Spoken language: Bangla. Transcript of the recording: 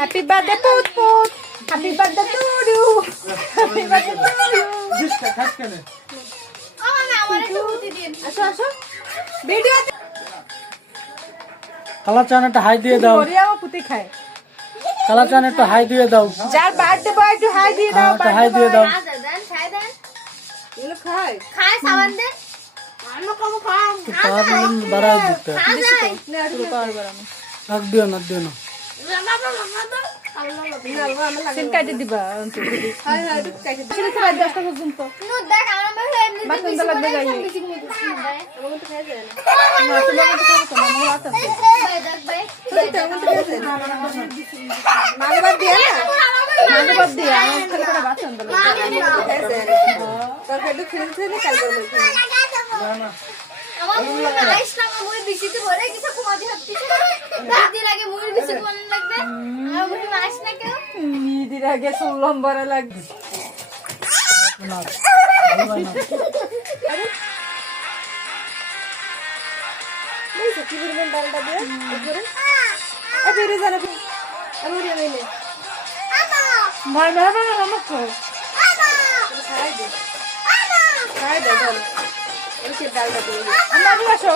Happy birthday, Put Put. Happy birthday to you. Happy birthday to you. আসো আসো ভিডিও কালা চান একটা হাই দিয়ে দাও। ওরিয়াও পুতি খায়। কালা চান একটা হাই দিয়ে দাও। যার বার্থডে বয় একটু হাই দিয়ে দাও। একটা হাই দিয়ে দাও। দেন খাই দেন এগুলো খায়। খায় সাবান দেন আমরা কম খাম। সারাদিন বাড়াই দিতে। খা যায় না শুরু কর বারামে। আর দিও না দিও না। সিন কাটে দিবা হ্যাঁ হ্যাঁ একটু কাটে দিবা সিন খাই 10টা পর্যন্ত নো দেখ আমরা এমনি বাথরুম তো লাগবে যাই বেশি ঘুমিয়ে দিচ্ছি ভাই আমার তো খাই যায় না তুমি আমাকে খাবে তো মামা রাত আছে ভাই দেখ ভাই মাগবাদ দিয়া না মাগবাদ দিয়া আমার খালি করে বাথরুম তো লাগবে তোর একটু খেলতে না কাল করে আমার মুই আইস না মুই বেশিতে ভরে কিছু কুমাদি হচ্ছে দিন আগে মুই বেশি কোন লাগবে আর মুই আইস না কেউ নিদির আগে শুনলাম বড় লাগবে এই সত্যি বলবেন ডালটা দিয়ে উপরে এ বেরে জানা আমি রে নেই ভয় না হবে না আমাকে খাই দে ডাল এই ডালটা দিয়ে আমরা আসো